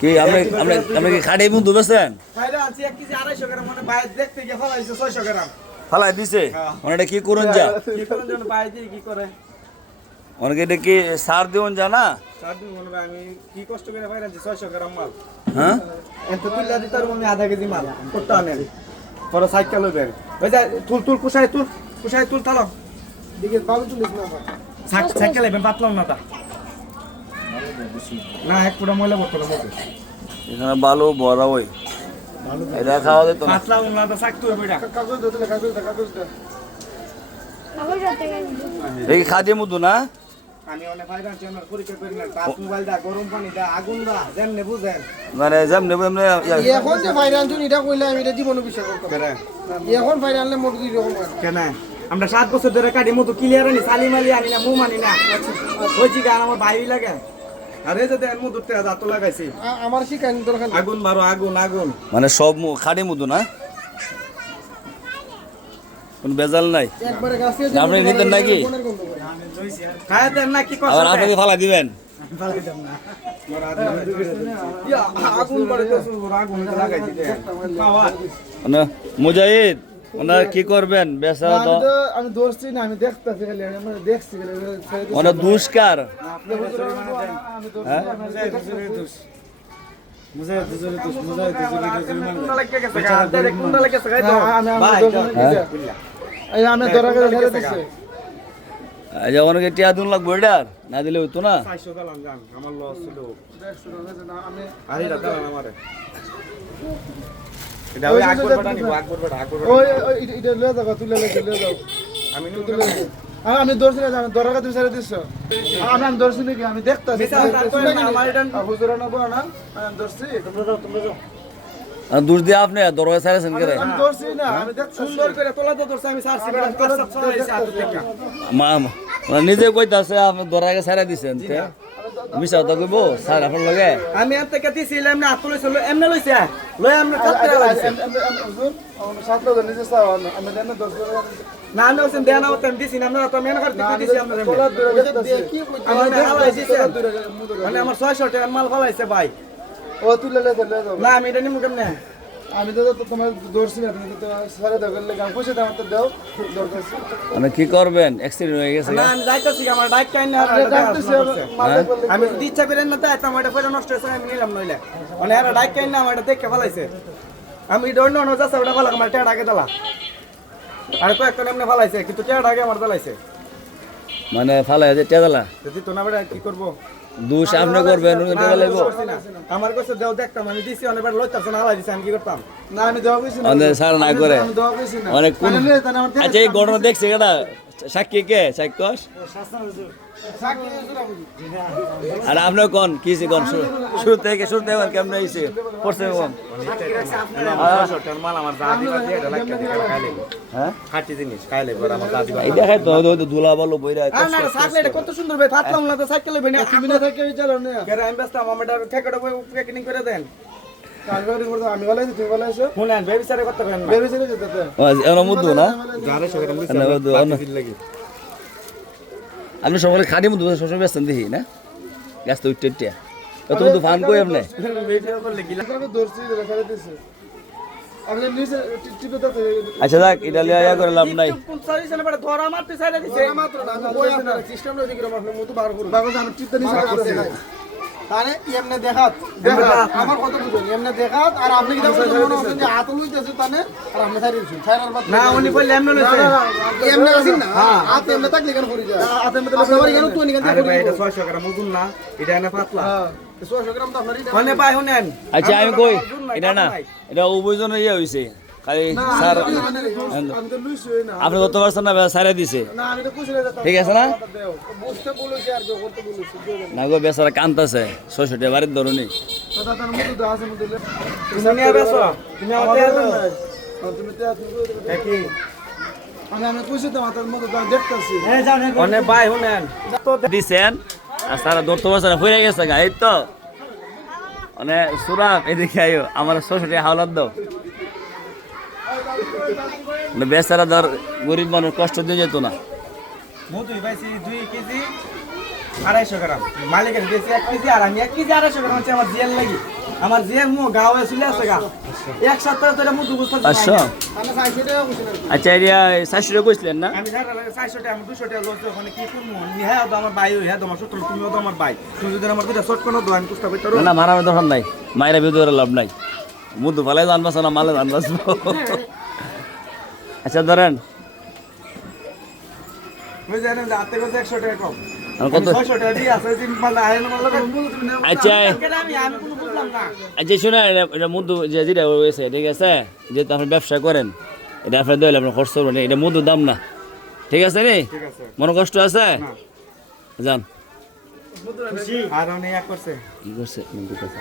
কি আপনি আপনি আপনি কি খাড়ি মুখ ধুবেছেন? ফালাই দিছে মানে এটা কি করুন যা অনেকে এটা কি সার দিউন যা না আমি কি কষ্ট করে বাইরে 600 গ্রাম মাল হ্যাঁ এত তুললা দিতে আর আমি আধা কেজি মাল করতে আনেন পরে সাইকেল লইবে ওই যা তুল কুশাই তুল তালো দিকে বালু তুলিস না সাইকেল লইবেন পাতলাম না তা না এক পুরো ময়লা বটল মধ্যে এখানে বালু ভরা ওই এটা খাওয়া দিত না পাতলাম না তা সাইকেল তুই বেটা কাগজ দে কাগজ দে এই খাদি মুদু না আমি অনেক ফাইনাল চ্যানেল পরীক্ষা করি না তাপ মোবাইল দা গরম পানি দা আগুন দা যেমনে বুঝেন মানে যেমনে এমনি এখন যে ফাইনাল তুই এটা কইলা আমি এটা জীবন বিশ্বাস করতে করে এখন ফাইনালে মোট কি রকম কেন আমরা 7 বছর ধরে কাটি মতো ক্লিয়ার আনি সালি মালি আনি না মু মানি না ওইজি গান আমার ভাই লাগে আরে যদি এর মধ্যে যা তো লাগাইছি আমার শিখাইনি দরকার আগুন মারো আগুন মানে সব খাদি মুদু না কোন বেজাল নাই একবারে গাছে আপনি নিতেন নাকি খায় দেন না কি আবার করছ আপনাকে ফালা দিবেন আগুন পড়ে তো আগুন লাগাইছি খাওয়া মানে মুজাহিদ ওনারা কি করবেন বেচারা তো আমি দোষছি না আমি দেখতেছি খালি আমি দেখছি মানে দুষ্কার হ্যাঁ আমি ধরা করে ছেড়ে দিচ্ছি আচ্ছা অনেকে টিয়া দুন লাগবো এটার না দিলে হইতো না আমার লস ছিল আমি আরে দাদা আমারে এটা ওই আকবর বড় নিব আকবর বড় ওই এটা লয়ে যাও তুলে যাও আমি আমি দর্শি না আমি ধরা করে ছেড়ে দিচ্ছ আমি দর্শি নাকি আমি দেখতেছি আমার এটা হুজুরা না বলো না আমি দর্শি তোমরা যাও আর দূর দিয়ে আপনি দরজা ছাড়েছেন কে রে? আমি দর্শি না আমি দেখতেছি সুন্দর করে তোলা তো দর্শক আমি সারছি বড় চলাইছে আত থেকে মানে নিজে কইতাছে আপনি দরজাকে ছাড়া দিছেন তে মিছা কথা কইবো স্যার আপনার লগে আমি এত থেকে দিছিলাম না আত লইছিল এমনে লইছে লই আমরা কাটতে লাগাইছে ছাত্র নিজে চাও আমি দেন দর্শি না আমি ওসেন দেনা ওতেন দিছি না আমরা তো মেন করতে দিছি আমরা আমার ফলাইছে মানে আমার 600 টাকা মাল ফলাইছে ভাই ও তুলে যাও না আমি এটা নিমু কেমনে আমি তো তোমার দর্শি না তুমি তো সারা দাও করলে গান পয়সা দাও তো দাও দরকার মানে কি করবেন অ্যাক্সিডেন্ট হয়ে গেছে না আমি যাইতাছি আমার ডাইট কাইন না আমি যদি ইচ্ছা করেন না তাই আমার এটা পয়সা নষ্ট হইছে আমি নিলাম নইলে মানে এরা ডাইট কাইন না আমার এটা দেখে ফলাইছে আমি দৌড় না যাচ্ছে ওটা ফলা আমার টেড় আগে দিলা আর কয়েকটা এমনি ফলাইছে কিন্তু টেড় আগে আমার দিলাইছে মানে ফালাই যে টেদালা যদি তো না বেটা কি করবো দুষ আপনি করবেন উনি লাগবো আমার কাছে দেও দেখতাম আমি দিছি অনেকবার লইতাছ না আলাই দিছি আমি কি করতাম না আমি দেওয়া কইছি না আমাদের স্যার না করে আমি দেওয়া কইছি না অনেক কোন আচ্ছা এই ঘটনা দেখছে এটা সাক্ষী কে সাক্ষস আর আপনি কোন কি কোন শুরু থেকে কেমন হইছে পড়ছে কোন মাল আমার দাদি বাদি এটা লাগে খাইলে হ্যাঁ খাঁটি জিনিস খাইলে পর আমার দাদি এই দেখে তো দুলা বলো বইরা না সাইকেল এটা কত সুন্দর ভাই থাকলাম না তো সাইকেলে বেনে তুমি না থাকে চলো না কেন আমি ব্যস্ত আমার ঠেকাটা প্যাকেটিং করে দেন আমি বলাই তুমি বলাইছো শুনেন বেবিচারে করতে পারেন না বেবি ছেড়ে যেতে এর মুদু না যারে সেরকম লাগে আপনি সকলে খাদি মুদু সবসময় ব্যস্ত দেখি না গ্যাস তো উঠতে উঠতে কত মুদু ফান কই আপনি ভিডিও করলে গিলা দর্শি ছেড়ে দিছে আপনি নিচে টিপে দাও আচ্ছা দেখ এটা লিয়া করে লাভ নাই কোন সারি সনে বড় ধরা মারতে চাইলে দিছে মাত্র না আমি কই আপনার সিস্টেম লই দিকে আপনার মতো বার করব বাবা আমি টিপতে নিচে করতে তারে এমনে দেখাত আমার কথা বুঝুন এমনে দেখাত আর আপনি কি দেখছেন মনে হচ্ছে যে হাত লইতেছে তানে আর আপনি ছাড়ি দিছেন ছাড়ার বাদ না উনি বললে এমন লইছে এমনে আছেন না হাত এমনে থাকলে কেন করি যায় হাত এমনে তাহলে সবার কেন তুই নিকেন আরে ভাই এটা 600 গ্রাম ওজন না এটা না পাতলা 600 গ্রাম তো আপনারই মানে ভাই শুনেন আচ্ছা আমি কই এটা না এটা উভয়জনের ইয়ে হইছে খালি স্যার আমি তো লুইছি না আপনি কত পারছেন না সারা দিছে না আমি তো কইছিলাম ঠিক আছে না বুঝতে বলেছি আর যে করতে বলেছি না গো বেচারা কান্তাছে 600 টাকা বাড়ির ধরুনি দাদা তার মতো তো আছে মতো তুমি নিয়ে বেসো তুমি আমাদের তুমি তো কি আমি কইছি তো মাথার মতো তো দেখতাছি অনে ভাই শুনেন তো দিছেন আর সারা ধরতে পারছে না হয়ে গেছে গা এই তো মানে সুরাব এদিকে আইও আমার 600 টাকা হাওলাত দাও বেচারা ধর গরিব মানুষ কষ্ট দিয়ে যেত না মধুই পাইছি 2 কেজি 250 গ্রাম মালিকের দিয়েছি 1 কেজি আর আমি 1 কেজি 250 গ্রাম হচ্ছে আমার জিয়াল লাগি আমার জিয়াল মো গাওয়ে চলে আছে গা এক সপ্তাহ ধরে মুদু বুঝতে 500 তাহলে 400 টাকা কইছিলেন আচ্ছা এরিয়া 400 টাকা কইছিলেন না আমি যারা 400 টাকা আমি 200 টাকা লস ওখানে কি করব হ্যাঁ তো আমার ভাই হ্যাঁ তোমার সত্য তুমিও তো আমার ভাই তুমি যদি আমার দুটা শর্ট কোনো দোকান কুস্তা কইতে না না মারার দরকার নাই মায়েরা বিদ্যুৎ লাভ নাই মুদু ফালাই জানবাস না মালে জানবাস আচ্ছা ধরেন বুঝে জানেন যে আতে কত 100 টাকা কম আর কত 600 টাকা দিয়ে আছে দিন পালা আইন মাল আচ্ছা আমি কোনো বুঝলাম না আচ্ছা শুনে এটা মধু যে যেটা হয়েছে ঠিক আছে যেহেতু আপনি ব্যবসা করেন এটা আপনার দইলে আপনার খরচ করবেন এটা মধুর দাম না ঠিক আছে নি ঠিক আছে মনে কষ্ট আছে যান আর উনি এক করছে কি করছে মধু কাছে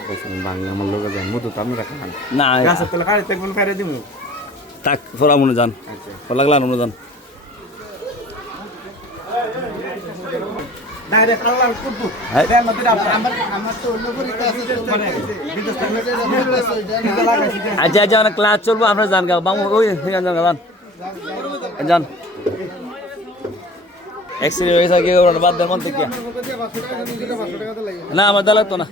বাংলা আমার লোক যায় মধু তো আপনি রাখেন না গাছের তলে কাড়িতে কোন কাড়ে দিমু তাক ফোরা মনে যান আচ্ছা লাগলা মনে যান ডাইরেক্ট আল্লাহ কুদ্দু হ্যাঁ। দেন মধ্যে আমার তো অন্য পরীক্ষা আছে তো মানে বিদেশ থেকে এটা লাগাইছি আচ্ছা আচ্ছা অনেক ক্লাস চলবো আপনার যান গা বাবু ওই যান যান যান এক্সরে হয়েছে কি করবেন বাদ দেন মন থেকে আমার কাছে 500 টাকা নিজেটা 500 টাকা তো লাগে না আমার দালাত তো না